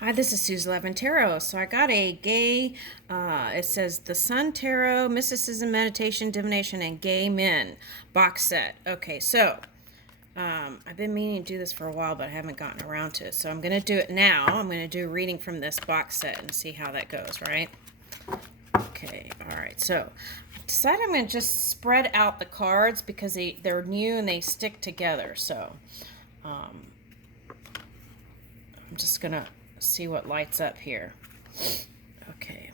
Hi, this is Sue's Love and Tarot. So I got a gay, it says the Sun Tarot, Mysticism, Meditation, Divination, and Gay Men box set. Okay, so I've been meaning to do this for a while, but I haven't gotten around to it. So I'm going to do it now. I'm going to do a reading from this box set and see how that goes, right? Okay, all right. So I decided I'm going to just spread out the cards because they're new and they stick together. So I'm just going to see what lights up here. Okay.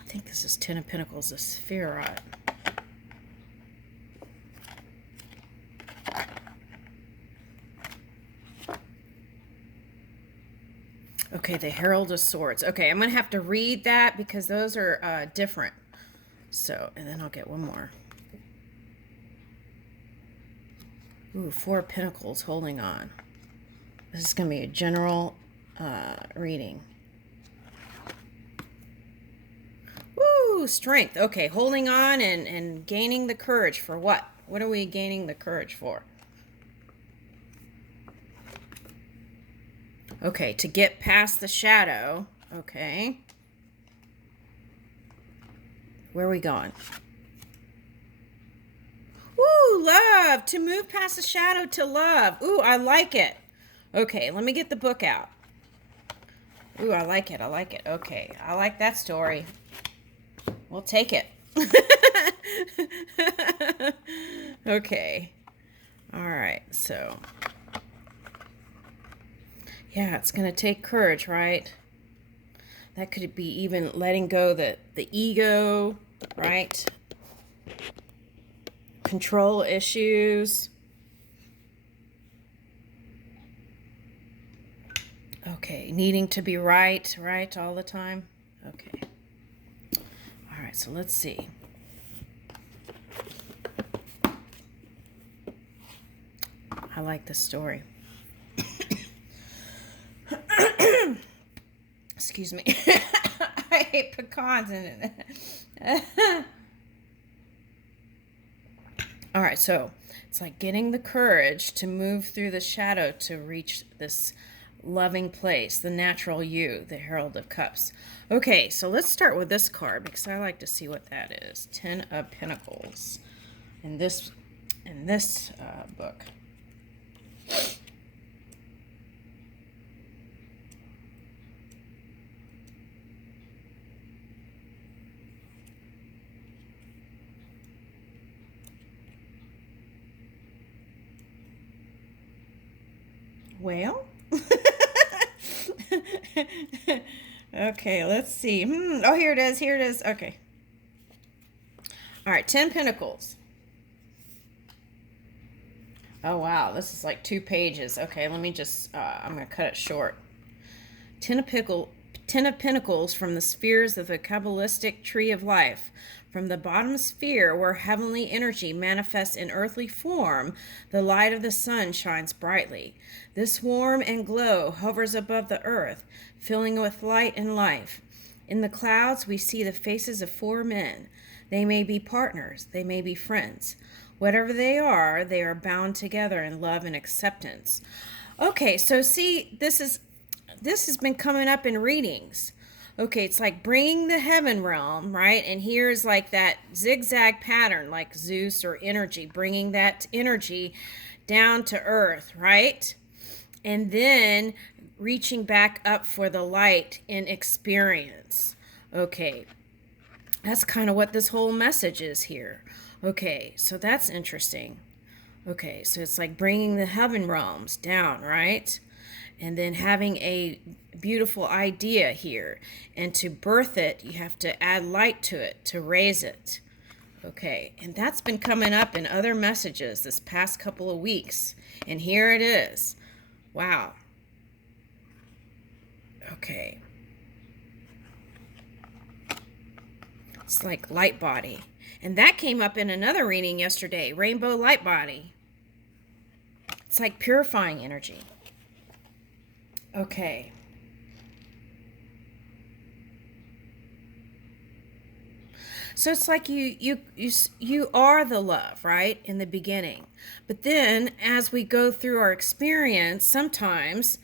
I think this is Ten of Pentacles, a spherite. Okay, the Herald of Swords. Okay, I'm going to have to read that because those are different. So, and then I'll get one more. Ooh, Four of Pentacles, holding on. This is going to be a general reading. Woo, strength. Okay, holding on and gaining the courage for what? What are we gaining the courage for? Okay, to get past the shadow. Okay. Where are we going? Ooh, love. To move past the shadow to love. Ooh, I like it. Okay, let me get the book out. Ooh, I like it. I like it. Okay, I like that story. We'll take it. Okay. All right, so. Yeah, it's going to take courage, right? That could be even letting go the ego, right? Control issues. Okay, needing to be right all the time. Okay. All right, so let's see. I like this story. Excuse me. I hate pecans in it. All right, so it's like getting the courage to move through the shadow to reach this loving place, the natural you, the Herald of Cups. Okay, so let's start with this card because I like to see what that is. Ten of Pentacles in this book. Well, okay, let's see. Oh, here it is. Here it is. Okay. All right, 10 Pentacles. Oh, wow. This is like 2 pages. Okay, let me just, I'm going to cut it short. Ten of Pentacles from the spheres of the Kabbalistic tree of life. From the bottom sphere, where heavenly energy manifests in earthly form, the light of the sun shines brightly. This warm and glow hovers above the earth, filling with light and life. In the clouds, we see the faces of 4 men. They may be partners, they may be friends. Whatever they are bound together in love and acceptance. Okay, so see, this has been coming up in readings. Okay, it's like bringing the heaven realm, right? And here's like that zigzag pattern, like Zeus or energy, bringing that energy down to earth, right? And then reaching back up for the light in experience. Okay, that's kind of what this whole message is here. Okay, so that's interesting. Okay, so it's like bringing the heaven realms down, right? And then having a beautiful idea here. And to birth it, you have to add light to it, to raise it. Okay, and that's been coming up in other messages this past couple of weeks. And here it is. Wow. Okay. It's like light body. And that came up in another reading yesterday, rainbow light body. It's like purifying energy. Okay. So it's like you are the love, right, in the beginning. But then as we go through our experience, sometimes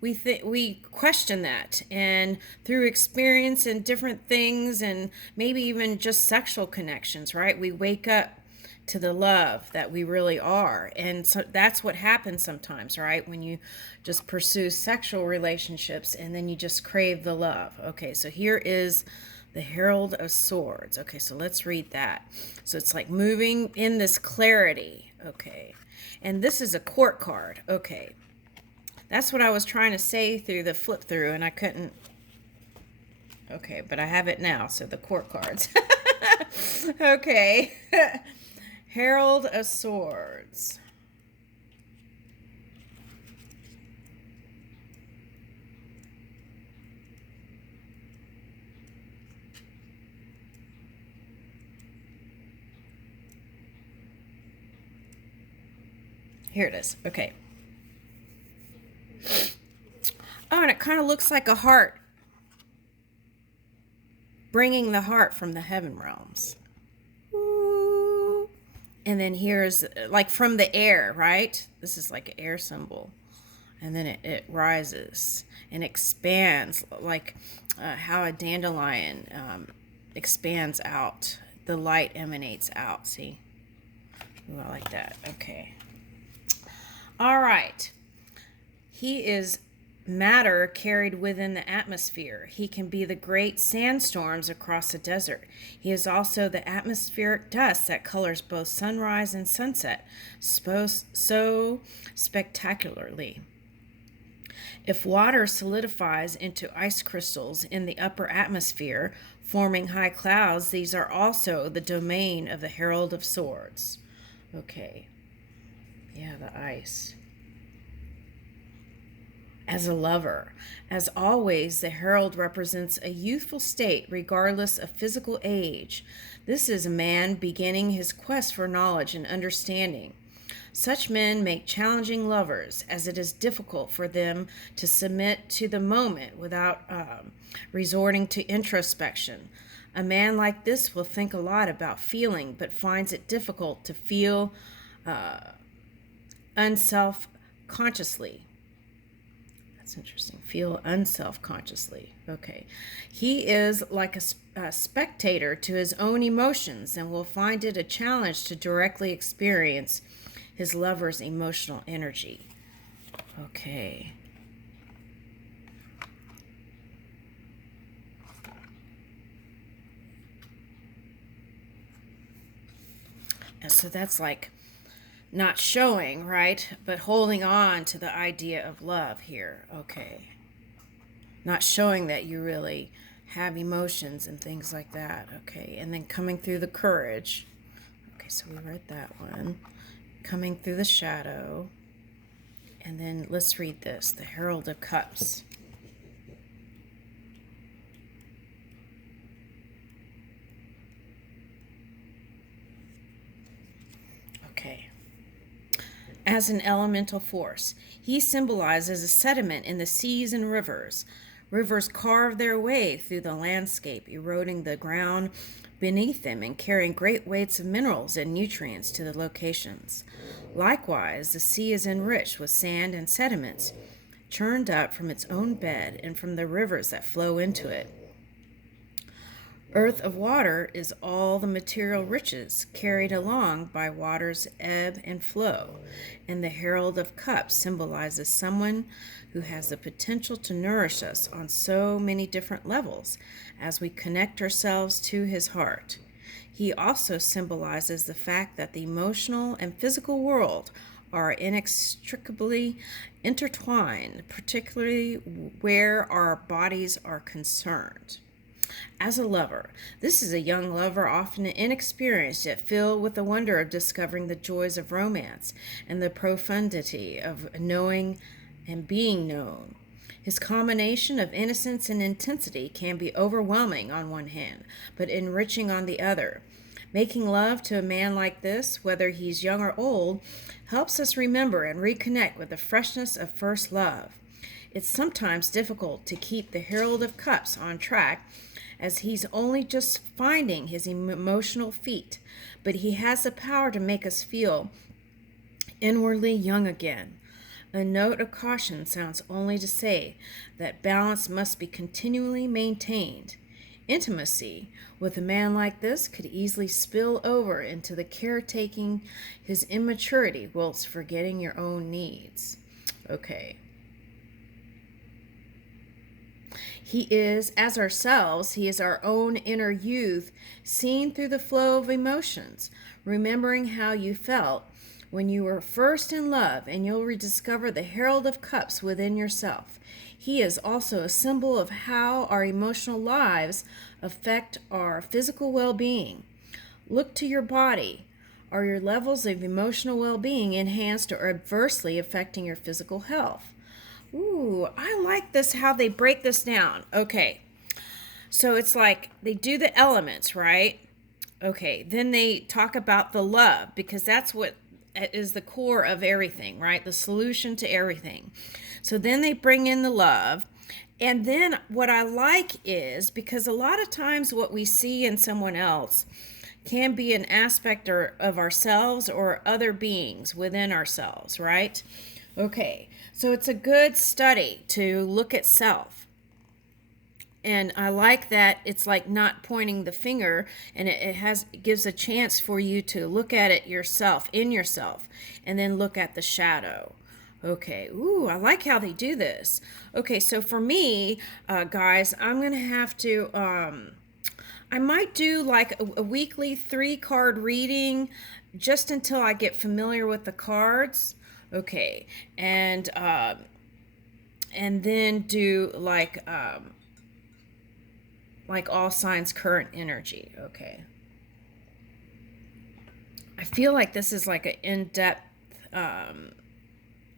we question that, and through experience and different things, and maybe even just sexual connections, right? We wake up to the love that we really are. And so that's what happens sometimes, right? When you just pursue sexual relationships and then you just crave the love. Okay, so here is the Herald of Swords. Okay, so let's read that. So it's like moving in this clarity. Okay, and this is a court card. Okay, that's what I was trying to say through the flip through, and I couldn't. Okay, but I have it now, so the court cards. Okay. Herald of Swords. Here it is. Okay. Oh, and it kind of looks like a heart. Bringing the heart from the heaven realms. Ooh. And then here's like from the air, right? This is like an air symbol. And then it rises and expands like how a dandelion expands out. The light emanates out. See? Ooh, I like that. Okay. All right. He is matter carried within the atmosphere. He can be the great sandstorms across the desert. He is also the atmospheric dust that colors both sunrise and sunset so spectacularly. If water solidifies into ice crystals in the upper atmosphere, forming high clouds, these are also the domain of the Herald of Swords. Okay. Yeah, the ice. As a lover, as always, the herald represents a youthful state regardless of physical age. This is a man beginning his quest for knowledge and understanding. Such men make challenging lovers, as it is difficult for them to submit to the moment without resorting to introspection. A man like this will think a lot about feeling, but finds it difficult to feel unself-consciously. That's interesting. Feel unself-consciously. Okay. He is like a spectator to his own emotions and will find it a challenge to directly experience his lover's emotional energy. Okay. And so that's like not showing, right? But holding on to the idea of love here. Okay. Not showing that you really have emotions and things like that. Okay. And then coming through the courage. Okay, so we read that one. Coming through the shadow. And then let's read this. The Herald of Cups. Okay. As an elemental force, he symbolizes a sediment in the seas and rivers. Rivers carve their way through the landscape, eroding the ground beneath them and carrying great weights of minerals and nutrients to the locations. Likewise, the sea is enriched with sand and sediments, churned up from its own bed and from the rivers that flow into it. Earth of water is all the material riches carried along by water's ebb and flow, and the Herald of Cups symbolizes someone who has the potential to nourish us on so many different levels as we connect ourselves to his heart. He also symbolizes the fact that the emotional and physical world are inextricably intertwined, particularly where our bodies are concerned. As a lover, this is a young lover, often inexperienced yet filled with the wonder of discovering the joys of romance and the profundity of knowing and being known. His combination of innocence and intensity can be overwhelming on one hand, but enriching on the other. Making love to a man like this, whether he's young or old, helps us remember and reconnect with the freshness of first love. It's sometimes difficult to keep the Herald of Cups on track, as he's only just finding his emotional feet, but he has the power to make us feel inwardly young again. A note of caution sounds only to say that balance must be continually maintained. Intimacy with a man like this could easily spill over into the caretaking his immaturity whilst forgetting your own needs. Okay. He is, as ourselves, he is our own inner youth, seen through the flow of emotions, remembering how you felt when you were first in love, and you'll rediscover the Herald of Cups within yourself. He is also a symbol of how our emotional lives affect our physical well-being. Look to your body. Are your levels of emotional well-being enhanced or adversely affecting your physical health? Ooh, I like this, how they break this down. Okay, so it's like they do the elements, right? Okay, then they talk about the love, because that's what is the core of everything, right? The solution to everything. So then they bring in the love. And then what I like is, because a lot of times what we see in someone else can be an aspect of ourselves or other beings within ourselves, right? Okay, so it's a good study to look at self. And I like that it's like not pointing the finger, and it gives a chance for you to look at it yourself, in yourself, and then look at the shadow. Okay, ooh, I like how they do this. Okay, so for me, guys, I'm going to have to, I might do like a weekly 3-card reading just until I get familiar with the cards. Okay, and then do like all signs current energy. Okay. I feel like this is like an in-depth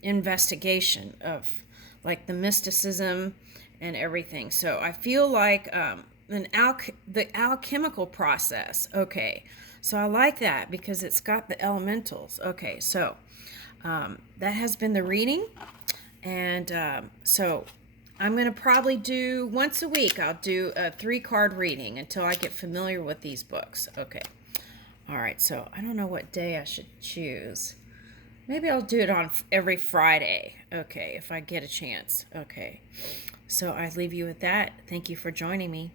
investigation of like the mysticism and everything. So I feel like the alchemical process. Okay. So I like that because it's got the elementals. Okay. So that has been the reading. And so I'm going to probably do once a week. I'll do a 3-card reading until I get familiar with these books. Okay. All right. So I don't know what day I should choose. Maybe I'll do it on every Friday. Okay. If I get a chance. Okay. So I leave you with that. Thank you for joining me.